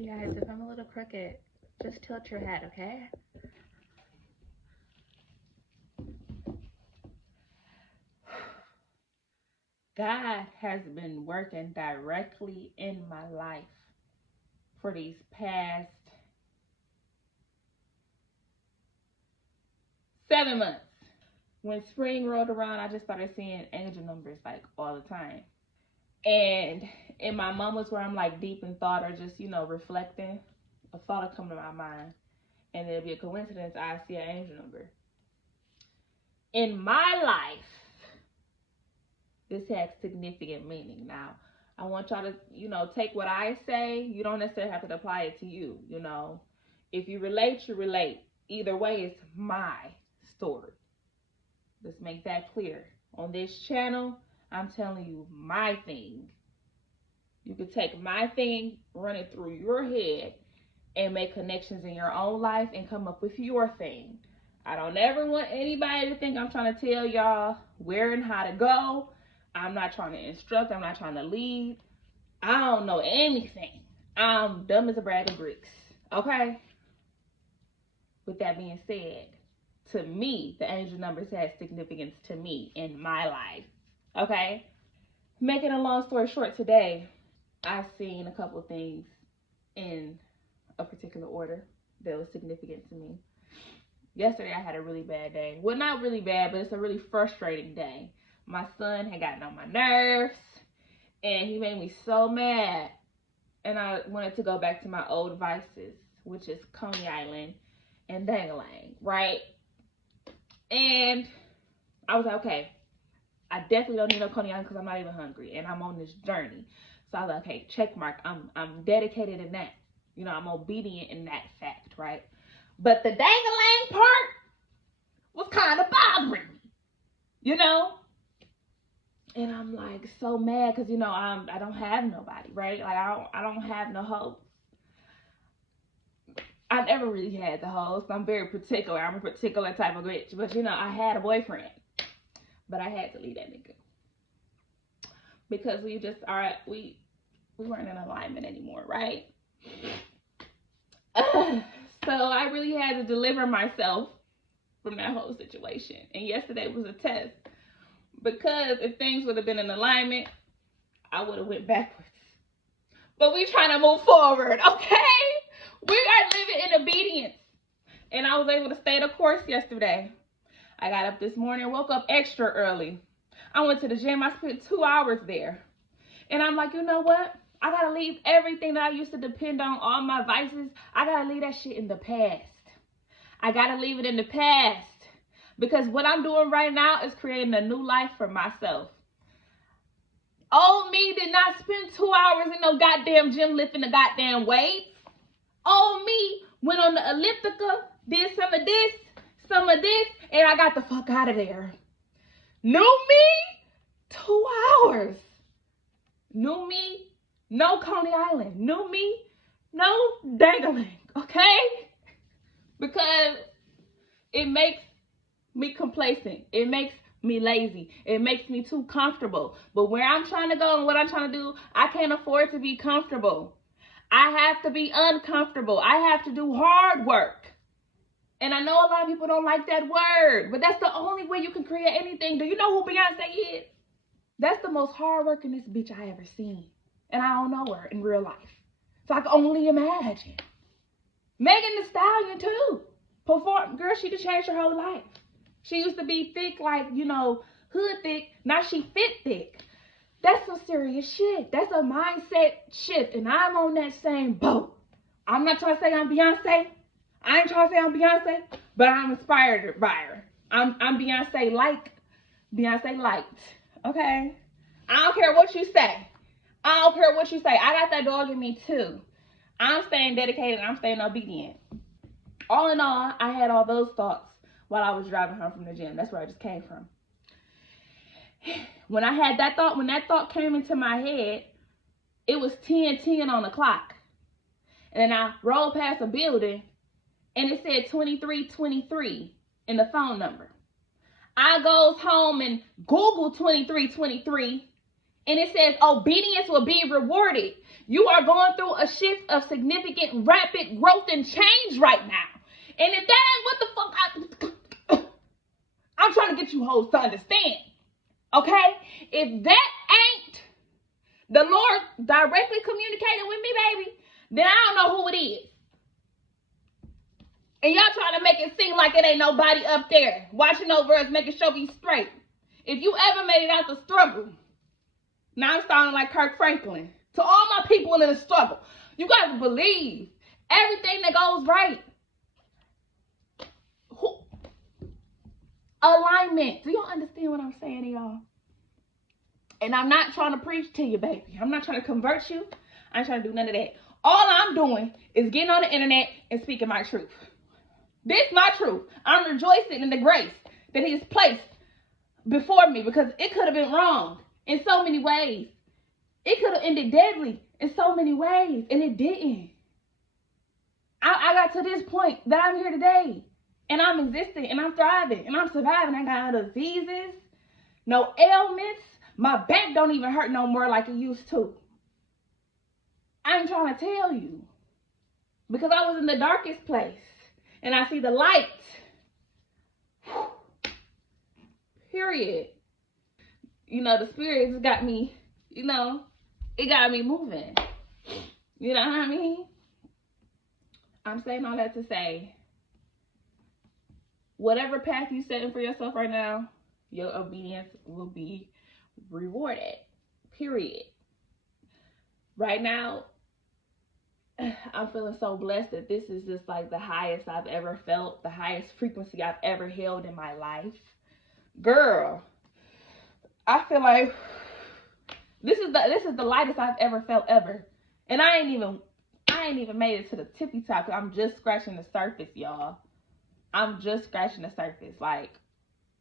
Hey guys, if I'm a little crooked, just tilt your head, okay? God has been working directly in my life for these past 7 months. When spring rolled around, I just started seeing angel numbers like all the time. And in my moments where I'm like deep in thought or just, reflecting, a thought will come to my mind. And it'll be a coincidence, I see an angel number. In my life, this has significant meaning. Now, I want y'all to, take what I say. You don't necessarily have to apply it to you, If you relate, you relate. Either way, it's my story. Let's make that clear. On this channel, I'm telling you my thing. You can take my thing, run it through your head, and make connections in your own life and come up with your thing. I don't ever want anybody to think I'm trying to tell y'all where and how to go. I'm not trying to instruct. I'm not trying to lead. I don't know anything. I'm dumb as a bag of bricks. Okay? With that being said, to me, the angel numbers has significance to me in my life. Okay? Making a long story short, today, I've seen a couple things in a particular order that was significant to me. Yesterday, I had a really bad day. Well, not really bad, but it's a really frustrating day. My son had gotten on my nerves, and he made me so mad. And I wanted to go back to my old vices, which is Coney Island and Dangalang, right? And I was like, okay, I definitely don't need no Coney Island because I'm not even hungry, and I'm on this journey. So I was like, okay, check mark. I'm dedicated in that. I'm obedient in that fact, right? But the Dangalang part was kind of bothering me, And I'm like so mad because I don't have nobody, right? Like I don't have no host. I never really had the host. I'm very particular. I'm a particular type of bitch. But I had a boyfriend, but I had to leave that nigga because we weren't in alignment anymore, right? So I really had to deliver myself from that whole situation. And yesterday was a test. Because if things would have been in alignment, I would have went backwards. But we trying to move forward, okay? We are living in obedience. And I was able to stay the course yesterday. I got up this morning, woke up extra early. I went to the gym. I spent 2 hours there. And I'm like, you know what? I got to leave everything that I used to depend on, all my vices. I got to leave that shit in the past. I got to leave it in the past. Because what I'm doing right now is creating a new life for myself. Old me did not spend 2 hours in no goddamn gym lifting the goddamn weights. Old me went on the elliptical, did some of this, and I got the fuck out of there. New me, 2 hours. New me, no Coney Island. New me, no dangling, okay? Because it makes me complacent. It makes me lazy. It makes me too comfortable. But where I'm trying to go and what I'm trying to do, I can't afford to be comfortable. I have to be uncomfortable. I have to do hard work. And I know a lot of people don't like that word, but that's the only way you can create anything. Do you know who Beyonce is? That's the most hardworkingest bitch I ever seen. And I don't know her in real life. So I can only imagine. Megan Thee Stallion too. Girl, she just changed her whole life. She used to be thick, like, hood thick. Now she fit thick. That's some serious shit. That's a mindset shift. And I'm on that same boat. I'm not trying to say I'm Beyonce. I ain't trying to say I'm Beyonce, but I'm inspired by her. I'm Beyonce like. Beyonce liked. Okay? I don't care what you say. I don't care what you say. I got that dog in me too. I'm staying dedicated. I'm staying obedient. All in all, I had all those thoughts while I was driving home from the gym. That's where I just came from. When I had that thought, when that thought came into my head, it was 10:10 on the clock. And then I rolled past a building and it said 2323 in the phone number. I goes home and Google 2323 And it says obedience will be rewarded. You are going through a shift of significant, rapid growth and change right now. And if that ain't what the fuck I'm trying to get you hoes to understand. Okay? If that ain't the Lord directly communicating with me, baby, then I don't know who it is. And y'all trying to make it seem like it ain't nobody up there watching over us, making sure we straight. If you ever made it out the struggle, now I'm sounding like Kirk Franklin. To all my people in the struggle, you got to believe everything that goes right. Alignment. Do y'all understand what I'm saying to y'all? And I'm not trying to preach to you, baby. I'm not trying to convert you. I ain't trying to do none of that. All I'm doing is getting on the internet and speaking my truth. This is my truth. I'm rejoicing in the grace that he has placed before me, because it could have been wrong in so many ways. It could have ended deadly in so many ways, and it didn't. I got to this point that I'm here today, and I'm existing, and I'm thriving, and I'm surviving. I got no diseases, no ailments. My back don't even hurt no more like it used to. I'm trying to tell you, because I was in the darkest place, and I see the light. Period. You know, the spirit has got me, you know, it got me moving. You know what I mean? I'm saying all that to say, whatever path you're setting for yourself right now, your obedience will be rewarded. Period. Right now, I'm feeling so blessed that this is just like the highest I've ever felt, the highest frequency I've ever held in my life. Girl, I feel like this is the lightest I've ever felt ever. And I ain't even made it to the tippy top. I'm just scratching the surface, y'all. I'm just scratching the surface. Like,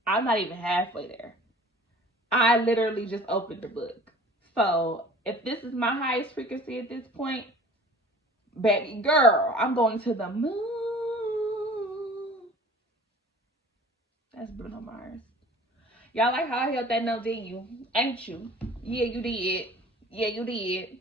I'm not even halfway there. I literally just opened the book. So if this is my highest frequency at this point, baby girl, I'm going to the moon. That's Bruno Mars. Y'all like how I held that note, didn't you? Ain't you? Yeah, you did. Yeah, you did.